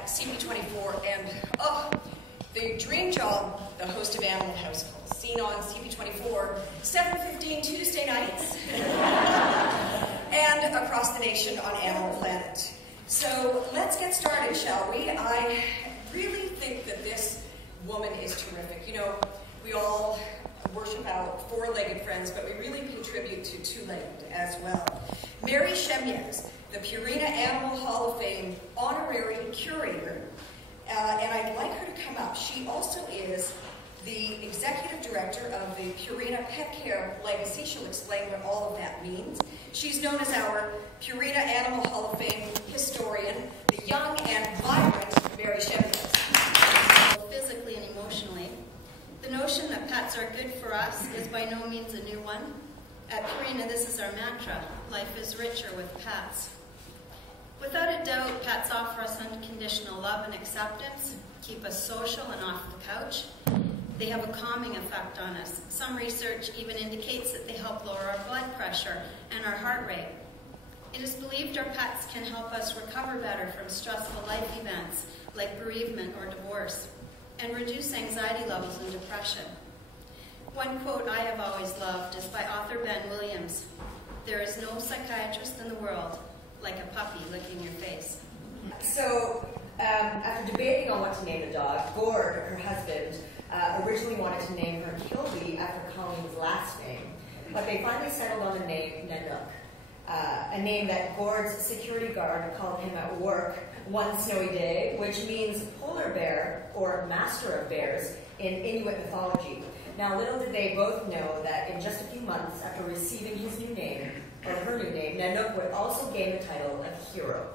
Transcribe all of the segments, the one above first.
at CP24, and the dream job, the host of Animal House Calls, seen on CP24, 7:15 Tuesday nights, and across the nation on Animal Planet. So let's get started, shall we? I really think that this woman is terrific. You know, we all worship our four-legged friends, but we really pay tribute to two-legged as well. Mary Chemyez, the Purina Animal Hall of Fame honorary curator, and I'd like her to come up. She also is the executive director of the Purina Pet Care Legacy. She'll explain what all of that means. She's known as our Purina Animal Hall of Fame historian, the young and vibrant Mary Chemyez. Physically and emotionally. The notion that pets are good for us is by no means a new one. At Purina, this is our mantra: life is richer with pets. Without a doubt, pets offer us unconditional love and acceptance, keep us social and off the couch. They have a calming effect on us. Some research even indicates that they help lower our blood pressure and our heart rate. It is believed our pets can help us recover better from stressful life events like bereavement or divorce, and reduce anxiety levels and depression. One quote I have always loved is by author Ben Williams: "There is no psychiatrist in the world like a puppy licking your face." So, after debating on what to name the dog, Gord, her husband, originally wanted to name her Kilby after Colleen's last name, but they finally settled on the name Nanook, a name that Gord's security guard called him at work one snowy day, which means polar bear or master of bears in Inuit mythology. Now, little did they both know that in just a few months after receiving his new name, or her new name, Nanook would also gain the title of hero.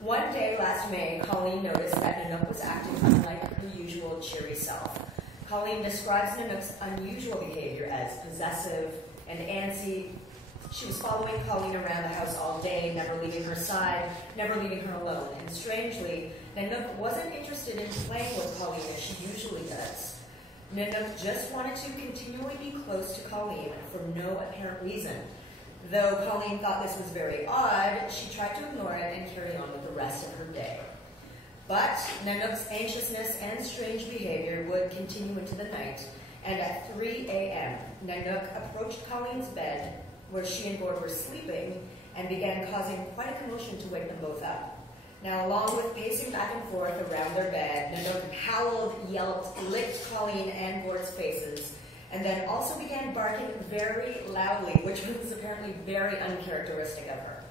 One day last May, Colleen noticed that Nanook was acting unlike her usual cheery self. Colleen describes Nanook's unusual behavior as possessive and antsy. She was following Colleen around the house all day, never leaving her side, never leaving her alone. And strangely, Nanook wasn't interested in playing with Colleen as she usually does. Nanook just wanted to continually be close to Colleen for no apparent reason. Though Colleen thought this was very odd, she tried to ignore it and carry on with the rest of her day. But Nanook's anxiousness and strange behavior would continue into the night, and at 3 a.m., Nanook approached Colleen's bed, where she and Gord were sleeping, and began causing quite a commotion to wake them both up. Now, along with pacing back and forth around their bed, Nanook howled, yelped, licked Colleen and Gord's faces, and then also began barking very loudly, which was apparently very uncharacteristic of her.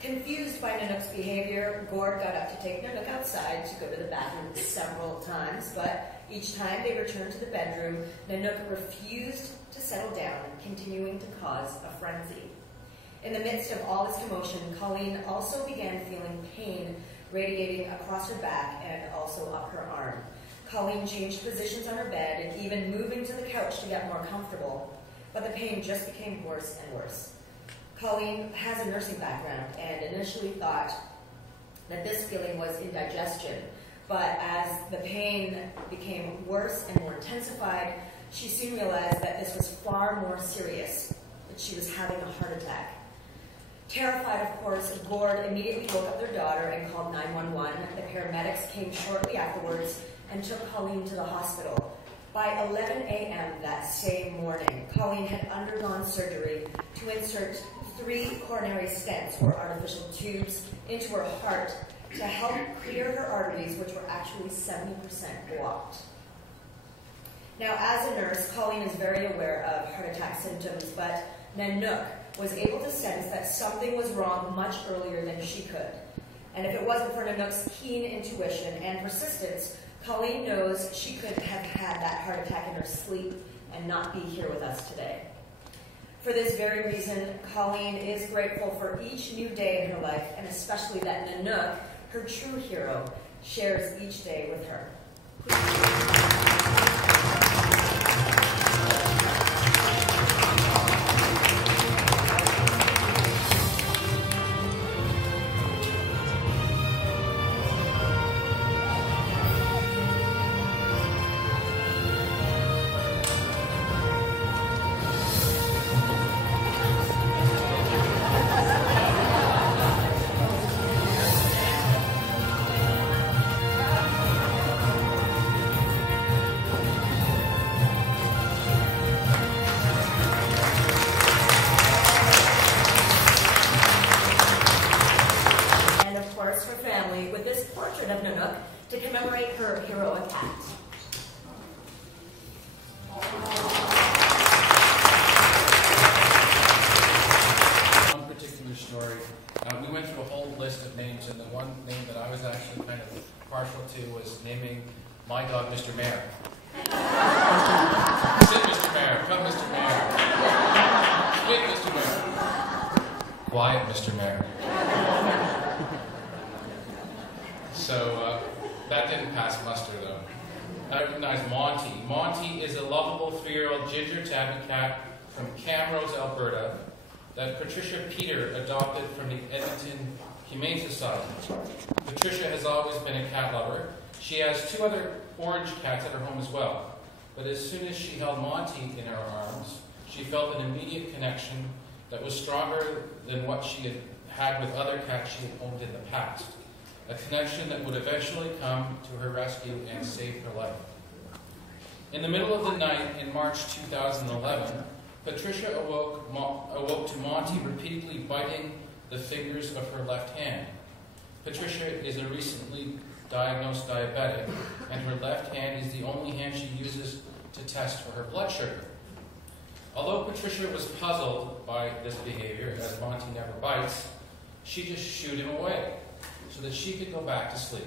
Confused by Nanook's behavior, Gord got up to take Nanook outside to go to the bathroom several times, but each time they returned to the bedroom, Nanook refused to settle down, continuing to cause a frenzy. In the midst of all this commotion, Colleen also began feeling pain radiating across her back and also up her arm. Colleen changed positions on her bed and even moving to the couch to get more comfortable, but the pain just became worse and worse. Colleen has a nursing background and initially thought that this feeling was indigestion, but as the pain became worse and more intensified, she soon realized that this was far more serious, that she was having a heart attack. Terrified, of course, Gord immediately woke up their daughter and called 911. The paramedics came shortly afterwards and took Colleen to the hospital. By 11 a.m. that same morning, Colleen had undergone surgery to insert 3 coronary stents, or artificial tubes, into her heart to help clear her arteries, which were actually 70% blocked. Now, as a nurse, Colleen is very aware of heart attack symptoms, but Nanook was able to sense that something was wrong much earlier than she could. And if it wasn't for Nanook's keen intuition and persistence, Colleen knows she could have had that heart attack in her sleep and not be here with us today. For this very reason, Colleen is grateful for each new day in her life, and especially that Nanook, her true hero, shares each day with her. portrait of Nanook to commemorate her heroic act. One particular story, we went through a whole list of names, and the one name that I was actually kind of partial to was naming my dog Mr. Mayor. Sit, Mr. Mayor. Come, Mr. Mayor. Sit, Mr. Mayor. Quiet, Mr. Mayor. So that didn't pass muster, though. I recognize Monty. Monty is a lovable 3-year-old ginger tabby cat from Camrose, Alberta, that Patricia Peter adopted from the Edmonton Humane Society. Patricia has always been a cat lover. She has 2 other orange cats at her home as well. But as soon as she held Monty in her arms, she felt an immediate connection that was stronger than what she had had with other cats she had owned in the past. A connection that would eventually come to her rescue and save her life. In the middle of the night in March 2011, Patricia awoke to Monty repeatedly biting the fingers of her left hand. Patricia is a recently diagnosed diabetic, and her left hand is the only hand she uses to test for her blood sugar. Although Patricia was puzzled by this behavior, as Monty never bites, she just shooed him away so that she could go back to sleep.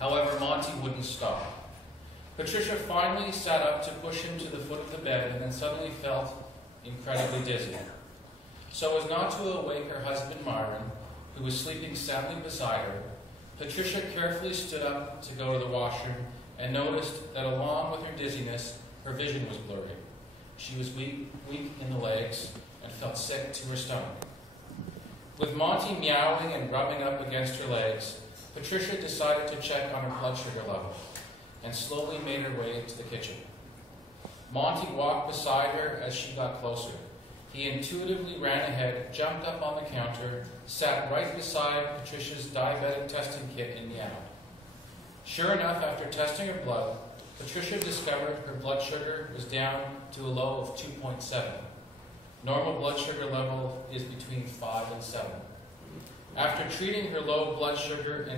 However, Monty wouldn't stop. Patricia finally sat up to push him to the foot of the bed and then suddenly felt incredibly dizzy. So as not to awake her husband Myron, who was sleeping soundly beside her, Patricia carefully stood up to go to the washroom and noticed that along with her dizziness, her vision was blurry. She was weak in the legs and felt sick to her stomach. With Monty meowing and rubbing up against her legs, Patricia decided to check on her blood sugar level and slowly made her way to the kitchen. Monty walked beside her as she got closer. He intuitively ran ahead, jumped up on the counter, sat right beside Patricia's diabetic testing kit and meowed. Sure enough, after testing her blood, Patricia discovered her blood sugar was down to a low of 2.7. Normal blood sugar level is between 5 and 7. After treating her low blood sugar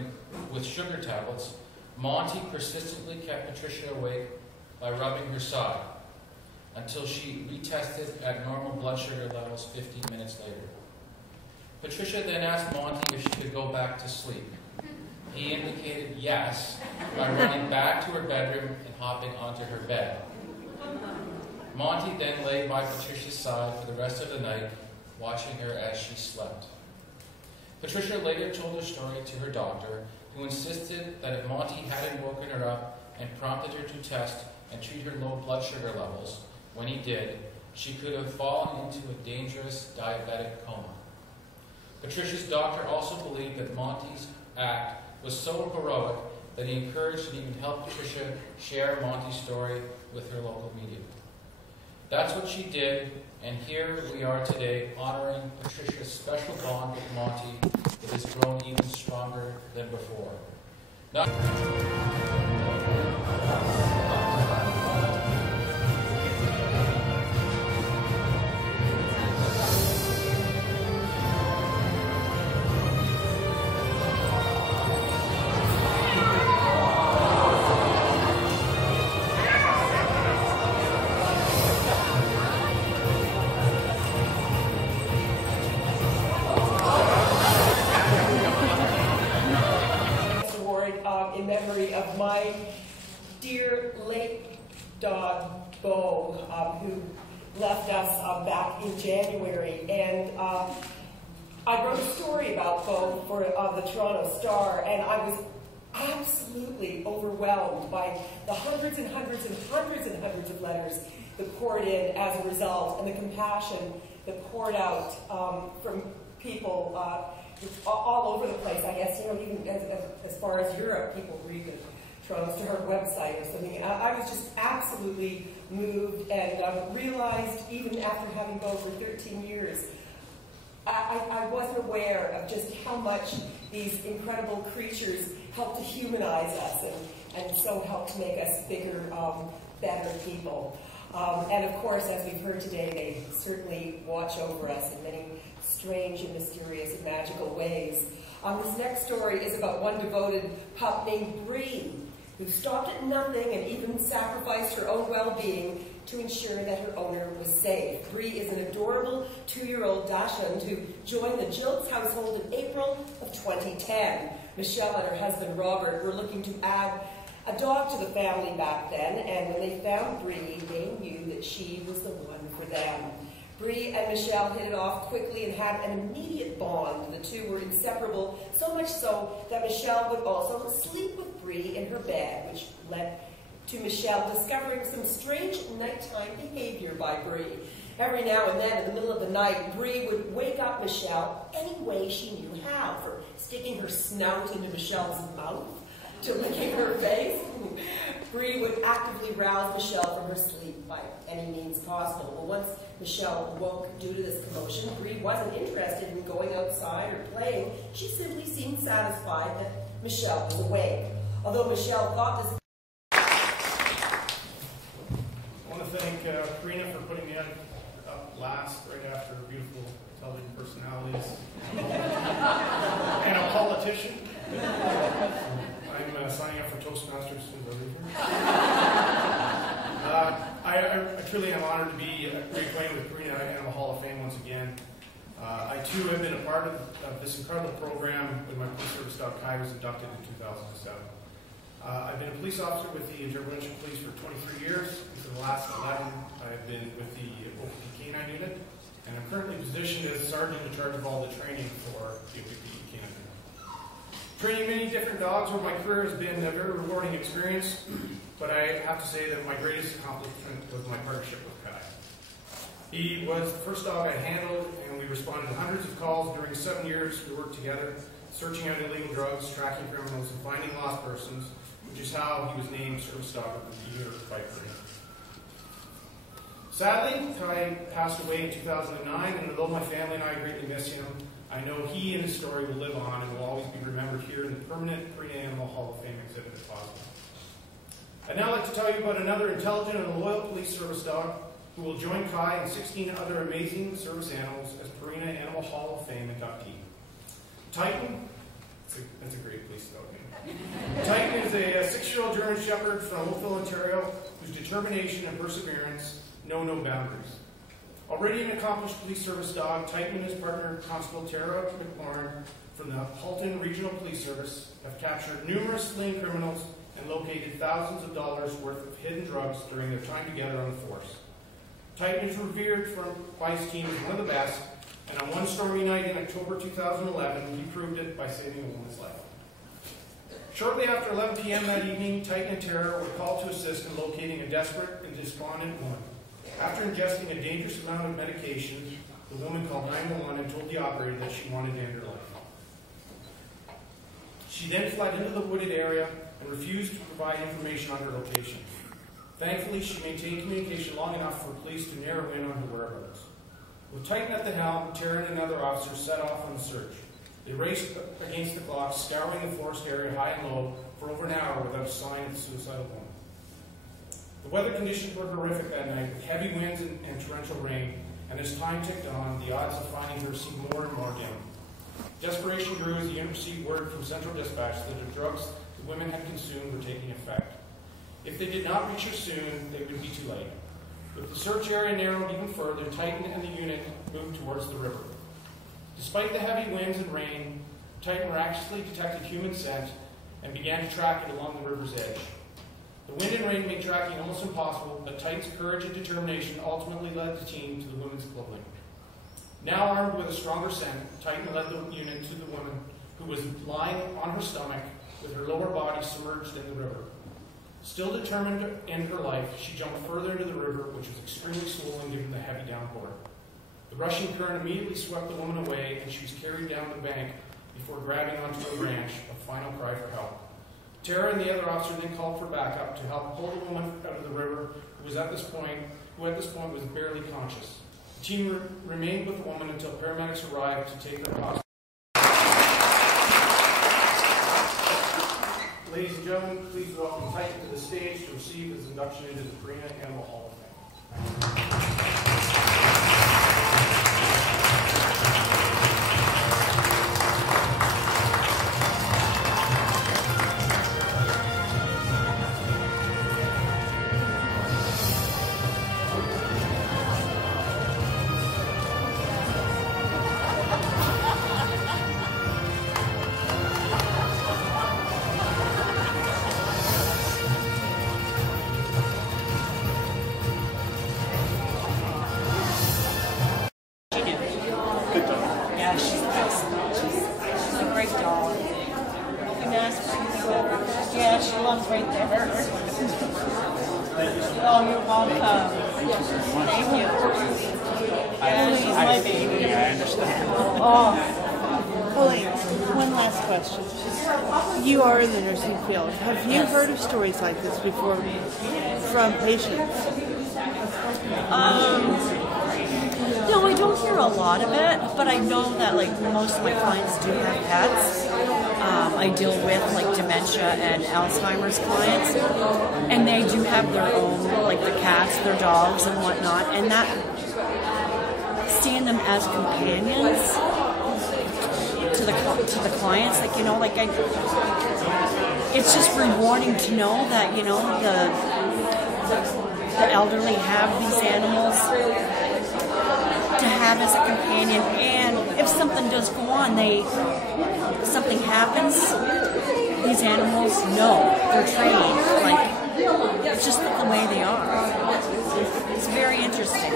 with sugar tablets, Monty persistently kept Patricia awake by rubbing her side until she retested at normal blood sugar levels 15 minutes later. Patricia then asked Monty if she could go back to sleep. He indicated yes by running back to her bedroom and hopping onto her bed. Monty then lay by Patricia's side for the rest of the night, watching her as she slept. Patricia later told her story to her doctor, who insisted that if Monty hadn't woken her up and prompted her to test and treat her low blood sugar levels, when he did, she could have fallen into a dangerous diabetic coma. Patricia's doctor also believed that Monty's act was so heroic that he encouraged and even helped Patricia share Monty's story with her local media. That's what she did, and here we are today honoring Patricia's special bond with Monty that has grown even stronger than before. Now, in memory of my dear late dog, Bo, who left us back in January. And I wrote a story about Bo for the Toronto Star, and I was absolutely overwhelmed by the hundreds and hundreds and hundreds and hundreds of letters that poured in as a result, and the compassion that poured out from people all over the place. I guess, you know, even as far as Europe, people read the Toronto Star website or something. I was just absolutely moved and realized, even after having Bo for 13 years, I wasn't aware of just how much these incredible creatures help to humanize us and so help to make us bigger, better people. And of course, as we've heard today, they certainly watch over us in many strange and mysterious and magical ways. This next story is about one devoted pup named Bree, who stopped at nothing and even sacrificed her own well-being to ensure that her owner was safe. Bree is an adorable 2-year-old Dachshund who joined the Jilts household in April of 2010. Michelle and her husband Robert were looking to add a dog to the family back then, and when they found Bree, they knew that she was the one for them. Bree and Michelle hit it off quickly and had an immediate bond. The two were inseparable, so much so that Michelle would also sleep with Bree in her bed, which led to Michelle discovering some strange nighttime behavior by Bree. Every now and then, in the middle of the night, Bree would wake up Michelle any way she knew how, from sticking her snout into Michelle's mouth to licking her face. Bree would actively rouse Michelle from her sleep by any means possible. Well, once Michelle awoke due to this commotion, Bree wasn't interested in going outside or playing. She simply seemed satisfied that Michelle was awake. Although Michelle thought this... I want to thank Purina for putting me up last, right after beautiful television personalities and a politician. I'm signing up for Toastmasters as soon as I leave here. I truly am honored to be reacquainted with Purina Hall of Fame once again. I too have been a part of this incredible program when my police service dog Kai was inducted in 2007. I've been a police officer with the Intervention Police for 23 years. For the last 11, I've been with the OPP Canine Unit, and I'm currently positioned as Sergeant in charge of all the training for the OPP Canine Unit. Training many different dogs over my career has been a very rewarding experience, but I have to say that my greatest accomplishment was my partnership with Kai. He was the first dog I handled, and we responded to hundreds of calls during 7 years we worked together, searching out illegal drugs, tracking criminals, and finding lost persons, which is how he was named Service Dog of the Year by Purina. Sadly, Kai passed away in 2009, and although my family and I greatly miss him, I know he and his story will live on and will always be remembered here in the permanent Purina Animal Hall of Fame exhibit at Positive. I'd now like to tell you about another intelligent and loyal police service dog who will join Kai and 16 other amazing service animals as Purina Animal Hall of Fame inductee. Titan, that's a great police dog name. Titan is a 6-year-old German Shepherd from Oakville, Ontario, whose determination and perseverance know no boundaries. Already an accomplished police service dog, Titan and his partner, Constable Tara McLaurin from the Halton Regional Police Service have captured numerous fleeing criminals and located thousands of dollars worth of hidden drugs during their time together on the force. Titan is revered by his team as one of the best, and on one stormy night in October 2011, he proved it by saving a woman's life. Shortly after 11 p.m. that evening, Titan and Tara were called to assist in locating a desperate and despondent woman. After ingesting a dangerous amount of medication, the woman called 911 and told the operator that she wanted to end her life. She then fled into the wooded area and refused to provide information on her location. Thankfully, she maintained communication long enough for police to narrow in on her whereabouts. With Titan at the helm, Tara and another officer set off on the search. They raced against the clock, scouring the forest area high and low for over an hour without a sign of the suicidal woman. The weather conditions were horrific that night, with heavy winds and torrential rain, and as time ticked on, the odds of finding her seemed more and more dim. Desperation grew as the unit received word from Central Dispatch that the drugs the women had consumed were taking effect. If they did not reach her soon, they would be too late. With the search area narrowed even further, Titan and the unit moved towards the river. Despite the heavy winds and rain, Titan miraculously detected human scent and began to track it along the river's edge. The wind and rain made tracking almost impossible, but Titan's courage and determination ultimately led the team to the woman's clothing. Now armed with a stronger scent, Titan led the unit to the woman who was lying on her stomach with her lower body submerged in the river. Still determined to end her life, she jumped further into the river, which was extremely swollen given the heavy downpour. The rushing current immediately swept the woman away, and she was carried down the bank before grabbing onto a branch, a final cry for help. Tara and the other officer then called for backup to help pull the woman out of the river, who at this point was barely conscious. The team remained with the woman until paramedics arrived to take her to hospital. Ladies and gentlemen, please welcome Titan to the stage to receive his induction into the Purina Animal Hall of Fame. She's a great dog. You can ask for anything better. Yeah, she loves right there. Oh, you're welcome. Thank you. Yeah, she's my baby. I understand. Oh. Pauline, one last question. You are in the nursing field. Have you heard of stories like this before from patients? No, I don't hear a lot of it, but I know that like most of my clients do have pets. I deal with like dementia and Alzheimer's clients, and they do have their own, like the cats, their dogs and whatnot, and that seeing them as companions to the clients, like, you know, like it's just rewarding to know that, you know, the elderly have these animals to have as a companion, and if something does go on, something happens, these animals know, they're trained, like, it's just the way they are. It's very interesting.